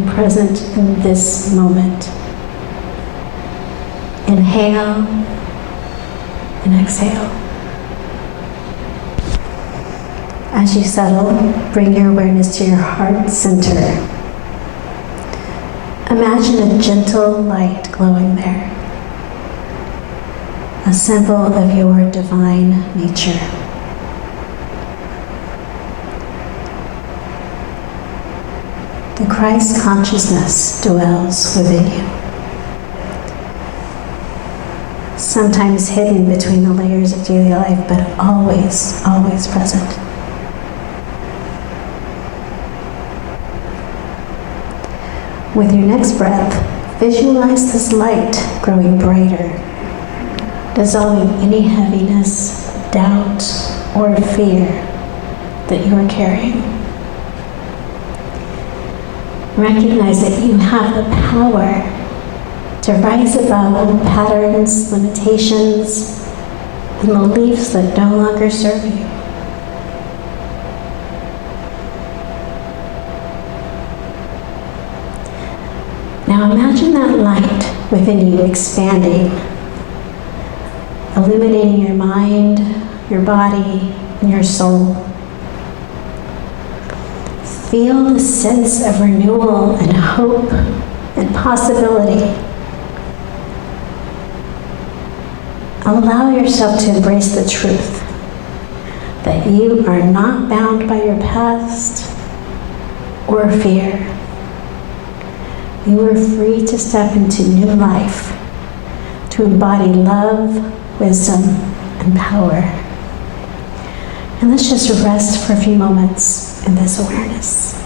and present in this moment. Inhale and exhale. As you settle, bring your awareness to your heart center. Imagine a gentle light glowing there, a symbol of your divine nature. The Christ consciousness dwells within you, sometimes hidden between the layers of daily life, but always, always present. With your next breath, visualize this light growing brighter, dissolving any heaviness, doubt, or fear that you are carrying. Recognize that you have the power to rise above patterns, limitations, and beliefs that no longer serve you. Now imagine that light within you expanding, illuminating your mind, your body, and your soul. Feel the sense of renewal and hope and possibility. Allow yourself to embrace the truth that you are not bound by your past or fear. You are free to step into new life, to embody love, wisdom, and power. And let's just rest for a few moments in this awareness.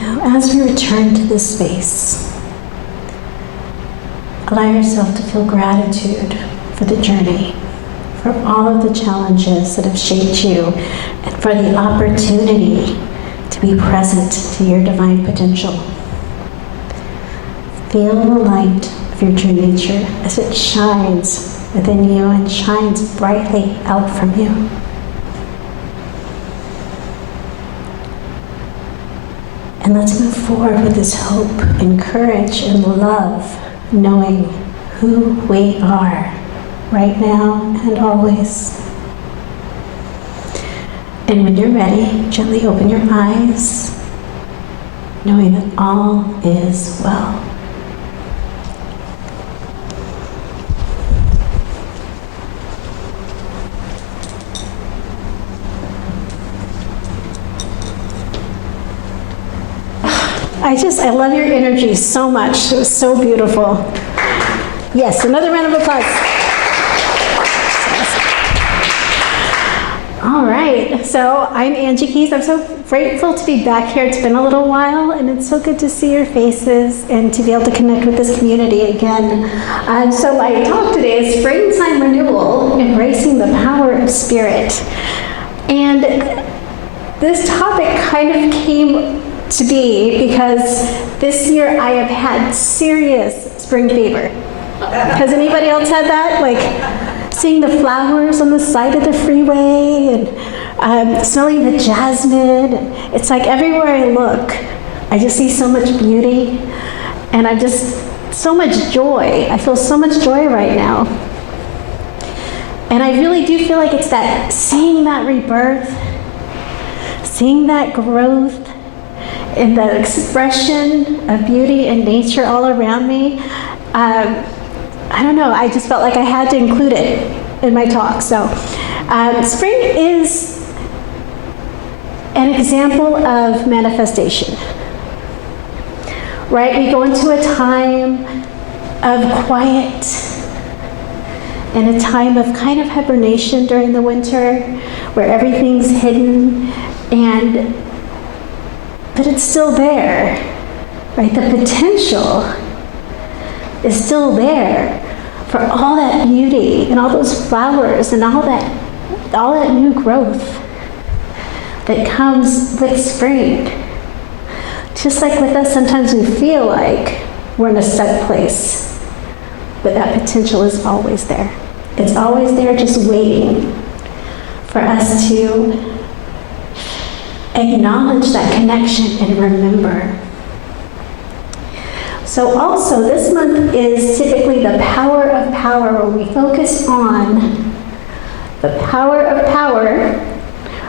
Now, as we return to this space, allow yourself to feel gratitude for the journey, for all of the challenges that have shaped you, and for the opportunity to be present to your divine potential. Feel the light of your true nature as it shines within you and shines brightly out from you. And let's move forward with this hope and courage and love, knowing who we are right now and always. And when you're ready, gently open your eyes, knowing that all is well. I love your energy so much. It was so beautiful. Yes, another round of applause. All right, so I'm Angie Keys. I'm so grateful to be back here. It's been a little while, and it's so good to see your faces and to be able to connect with this community again. So my talk today is Springtime Renewal, Embracing the Power of Spirit. And this topic kind of came to be because this year I have had serious spring fever. Has anybody else had that? Like seeing the flowers on the side of the freeway and smelling the jasmine. It's like everywhere I look, I just see so much beauty and I'm just so much joy. I feel so much joy right now. And I really do feel like it's that seeing that rebirth, seeing that growth, and the expression of beauty and nature all around me. I don't know, I just felt like I had to include it in my talk. So spring is an example of manifestation, right? We go into a time of quiet in a time of kind of hibernation during the winter, where everything's hidden, but it's still there, right? The potential is still there for all that beauty and all those flowers and all that new growth that comes with spring. Just like with us, sometimes we feel like we're in a stuck place, but that potential is always there. It's always there, just waiting for us to acknowledge that connection and remember. So also, this month is typically the power of power, where we focus on the power of power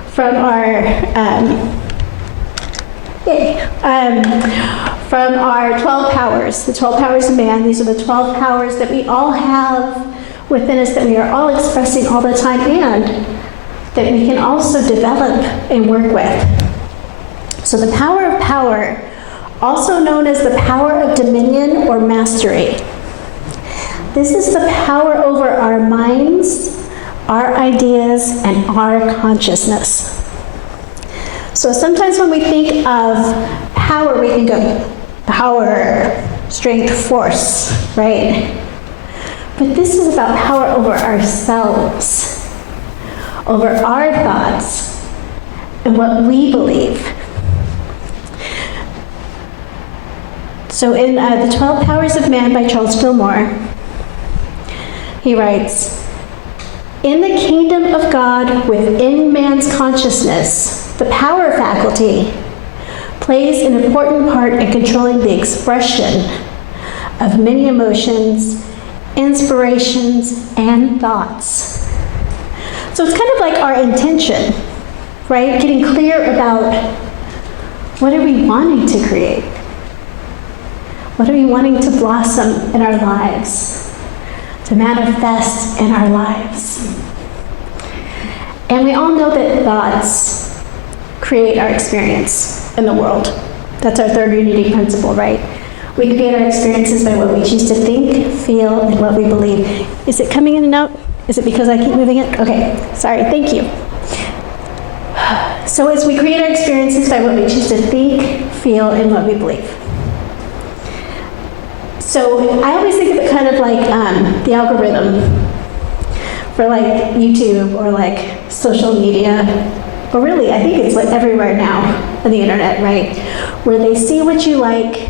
from our from our 12 powers, the 12 powers of man. These are the 12 powers that we all have within us, that we are all expressing all the time, and that we can also develop and work with. So the power of power, also known as the power of dominion or mastery. This is the power over our minds, our ideas, and our consciousness. So sometimes when we think of power, we think of power, strength, force, right? But this is about power over ourselves, over our thoughts, and what we believe. So in The 12 Powers of Man by Charles Fillmore, he writes, "In the kingdom of God within man's consciousness, the power faculty plays an important part in controlling the expression of many emotions, inspirations, and thoughts." So it's kind of like our intention, right? Getting clear about what are we wanting to create? What are we wanting to blossom in our lives, to manifest in our lives? And we all know that thoughts create our experience in the world. That's our third unity principle, right? We create our experiences by what we choose to think, feel, and what we believe. Is it coming in and out? Is it because I keep moving it? Okay, sorry, thank you. So as we create our experiences by what we choose to think, feel, and what we believe. So I always think of it kind of like the algorithm for like YouTube or like social media, or really I think it's like everywhere now on the internet, right? Where they see what you like,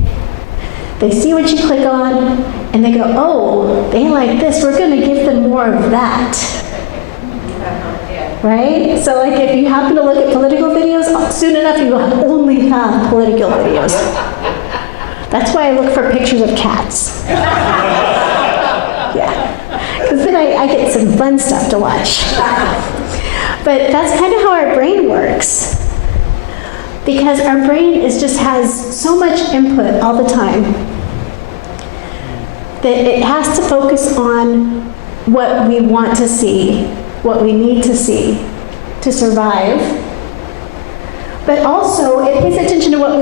they see what you click on, and they go, oh, they like this, we're gonna give them more of that. Right? So like if you happen to look at political videos, soon enough you will only have political videos. That's why I look for pictures of cats. Yeah, because then I get some fun stuff to watch. But that's kind of how our brain works. Because our brain has so much input all the time that it has to focus on what we want to see, what we need to see to survive. But also it pays attention to what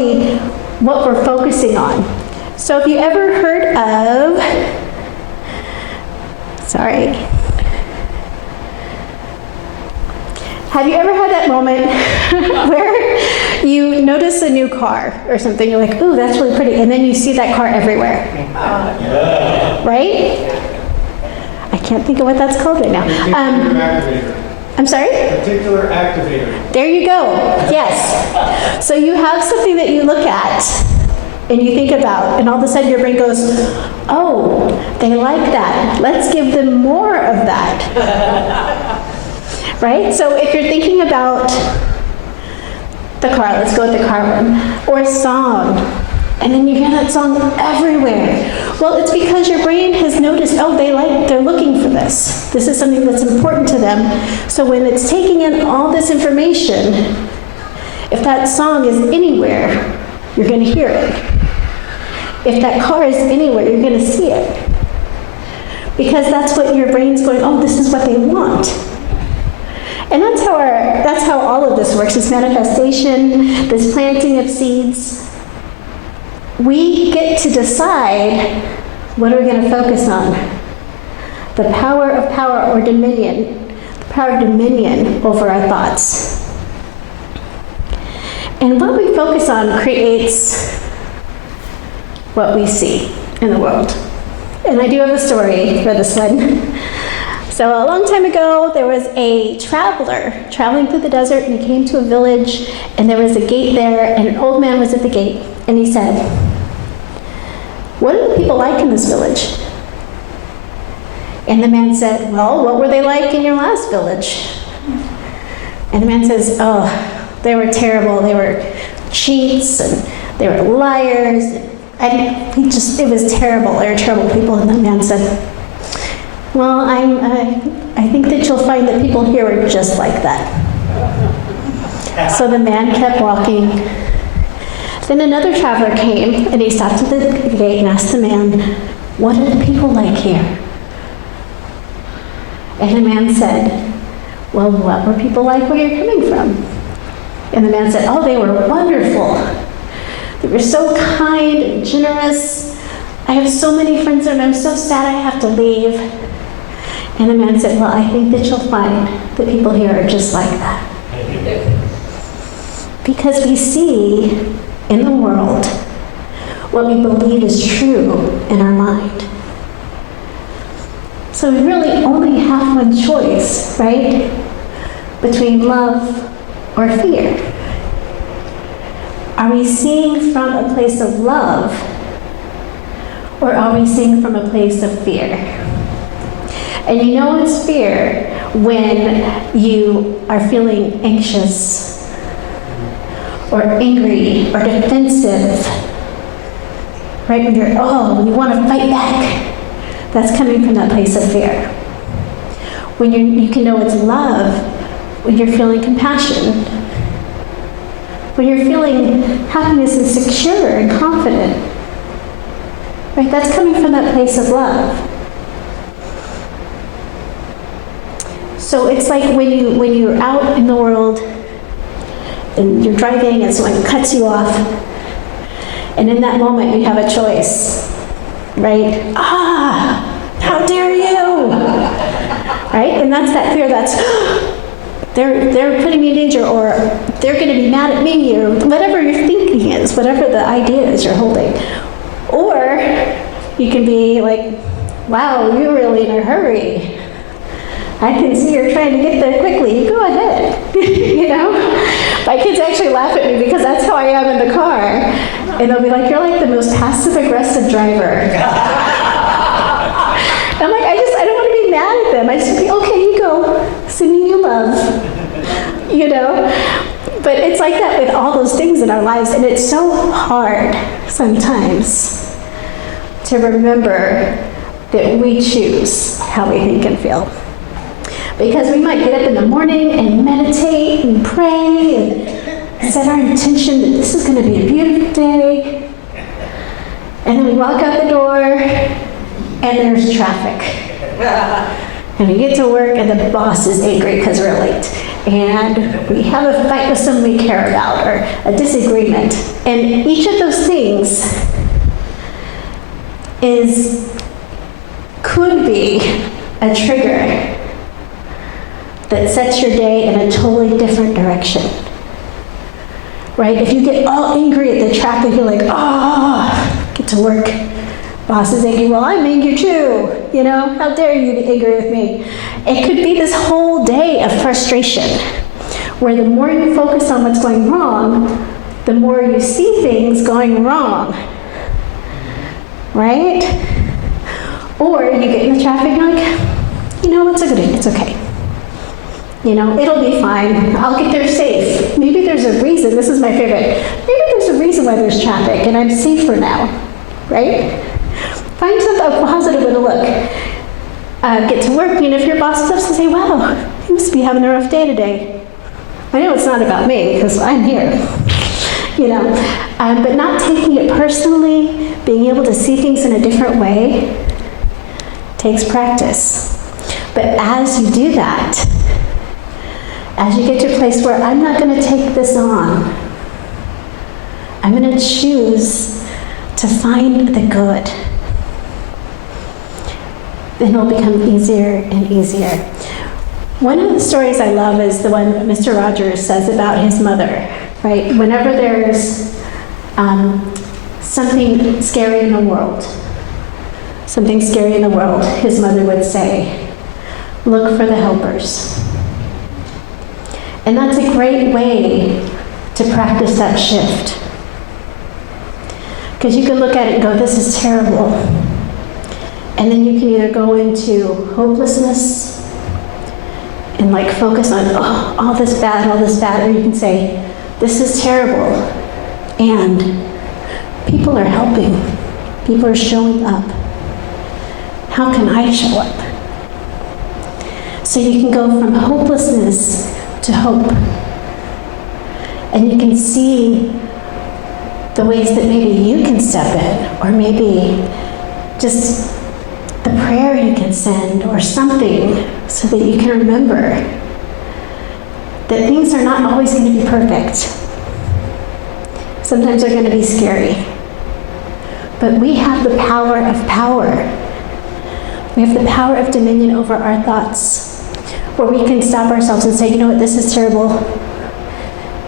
we're focusing on. So if you ever heard of, have you ever had that moment where you notice a new car or something, you're like, ooh, that's really pretty, and then you see that car everywhere, right? I can't think of what that's called right now. I'm sorry? Particular activator. There you go, yes. So you have something that you look at and you think about, and all of a sudden your brain goes, oh, they like that. Let's give them more of that. Right? So if you're thinking about the car, let's go with the car one, or a song, and then you hear that song everywhere. Well, it's because your brain has noticed, oh, they're looking for this. This is something that's important to them. So when it's taking in all this information, if that song is anywhere, you're going to hear it. If that car is anywhere, you're going to see it. Because that's what your brain's going, oh, this is what they want. And that's how all of this works. This manifestation, this planting of seeds. We get to decide what are we going to focus on. the power of power or dominion, the power of dominion over our thoughts. And what we focus on creates what we see in the world. And I do have a story for this one. So a long time ago, there was a traveler traveling through the desert, and he came to a village, and there was a gate there, and an old man was at the gate, and he said, "What are the people like in this village?" And the man said, "Well, what were they like in your last village?" And the man says, "Oh, they were terrible. They were cheats, and they were liars, and it was terrible. They were terrible people." And the man said, "Well, I think that you'll find that people here are just like that." So the man kept walking. Then another traveler came, and he stopped at the gate and asked the man, "What are the people like here?" And the man said, "Well, what were people like where you're coming from?" And the man said, "Oh, they were wonderful. They were so kind and generous. I have so many friends and I'm so sad I have to leave." And the man said, "Well, I think that you'll find that people here are just like that." Because we see in the world what we believe is true in our mind. So we really only have one choice, right? Between love or fear. Are we seeing from a place of love, or are we seeing from a place of fear? And you know it's fear when you are feeling anxious or angry or defensive, right? When you want to fight back. That's coming from that place of fear. When you can know it's love when you're feeling compassion, when you're feeling happiness and secure and confident, right? That's coming from that place of love. So it's like when you're out in the world and you're driving and someone cuts you off, and in that moment you have a choice, right? How dare you, right? And that's that fear. That's they're putting me in danger, or they're going to be mad at me, or whatever your thinking is, whatever the idea is you're holding. Or you can be like, "Wow, you're really in a hurry. I can see you're trying to get there quickly. Go ahead." You know? My kids actually laugh at me because that's how I am in the car. And they'll be like, "You're like the most passive-aggressive driver." I'm like, I don't want to be mad at them. I just be, "Okay, you go. Sending you love." You know? But it's like that with all those things in our lives. And it's so hard sometimes to remember that we choose how we think and feel. Because we might get up in the morning and meditate and pray and set our intention that this is going to be a beautiful day. And then we walk out the door and there's traffic. And we get to work and the boss is angry because we're late. And we have a fight with someone we care about, or a disagreement. And each of those things could be a trigger that sets your day in a totally different direction. Right? If you get all angry at the traffic, you're like, get to work. Boss is angry. Well, I'm angry too. You know, how dare you be angry with me? It could be this whole day of frustration, where the more you focus on what's going wrong, the more you see things going wrong. Right? Or you get in the traffic and you're like, "You know, it's okay. You know, it'll be fine. I'll get there safe. Maybe there's a reason." This is my favorite. "Maybe there's a reason why there's traffic, and I'm safer now." Right? Find a positive way to look. Get to work, and if your boss stops and say, "Wow, you must be having a rough day today." I know it's not about me, because I'm here. You know, but not taking it personally, being able to see things in a different way, takes practice. But as you do that, as you get to a place where I'm not going to take this on, I'm going to choose to find the good. then it'll become easier and easier. One of the stories I love is the one Mr. Rogers says about his mother, right? Whenever there's something scary in the world, his mother would say, look for the helpers. And that's a great way to practice that shift. Because you can look at it and go, this is terrible. And then you can either go into hopelessness and like focus on, oh, all this bad, or you can say, this is terrible. And people are helping. People are showing up. How can I show up? So you can go from hopelessness to hope. And you can see the ways that maybe you can step in, or maybe just the prayer you can send, or something, so that you can remember that things are not always going to be perfect. Sometimes they're going to be scary. But we have the power of power. We have the power of dominion over our thoughts, where we can stop ourselves and say, you know what, this is terrible,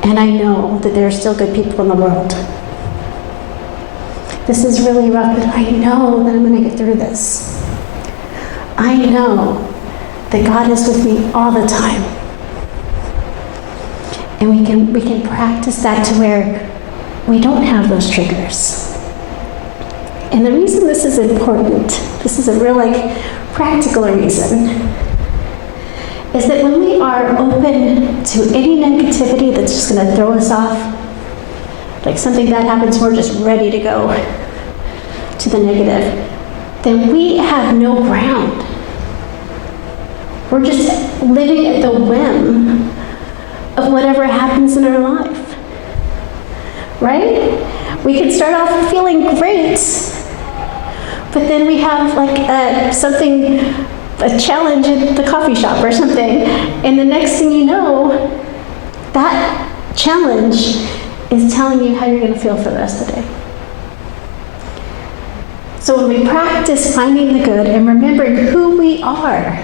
and I know that there are still good people in the world. This is really rough, but I know that I'm going to get through this. I know that God is with me all the time. And we can practice that to where we don't have those triggers. And the reason this is important, this is a real practical reason, is that when we are open to any negativity that's just going to throw us off, like something bad happens, we're just ready to go to the negative, then we have no ground. We're just living at the whim of whatever happens in our life, right? We can start off feeling great, but then we have a challenge at the coffee shop or something, and the next thing you know, that challenge is telling you how you're going to feel for the rest of the day. So when we practice finding the good and remembering who we are,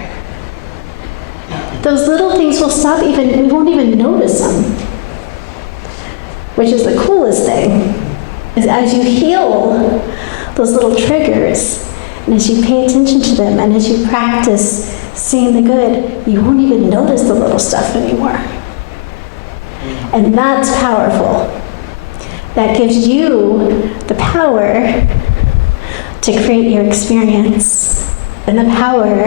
those little things will stop, we won't even notice them. Which is the coolest thing, is as you heal those little triggers, and as you pay attention to them, and as you practice seeing the good, you won't even notice the little stuff anymore. And that's powerful. That gives you the power to create your experience, and the power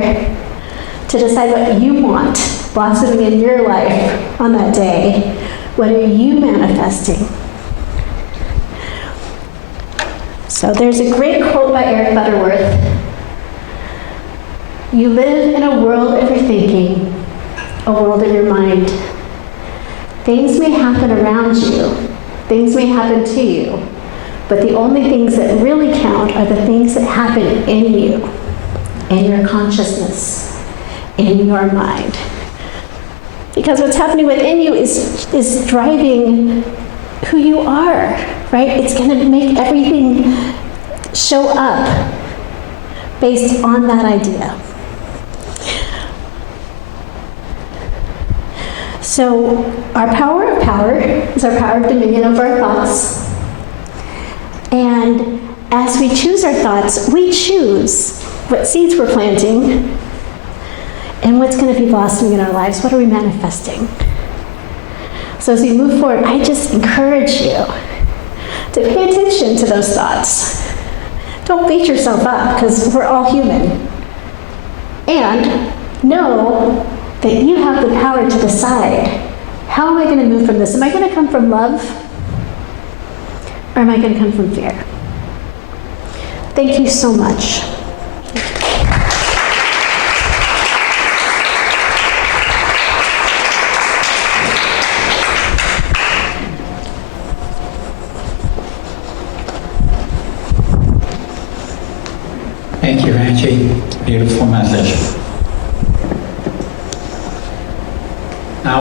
to decide what you want blossoming in your life on that day. What are you manifesting? So there's a great quote by Eric Butterworth. You live in a world of your thinking, a world of your mind. Things may happen around you, things may happen to you, but the only things that really count are the things that happen in you, in your consciousness, in your mind. Because what's happening within you is driving who you are, right? It's going to make everything show up based on that idea. So our power of power is our power of dominion over our thoughts. And as we choose our thoughts, we choose what seeds we're planting and what's going to be blossoming in our lives. What are we manifesting? So as we move forward, I just encourage you to pay attention to those thoughts. Don't beat yourself up, because we're all human. And know that you have the power to decide, how am I going to move from this? Am I going to come from love? Or am I going to come from fear? Thank you so much. Thank you, Angie. Beautiful message.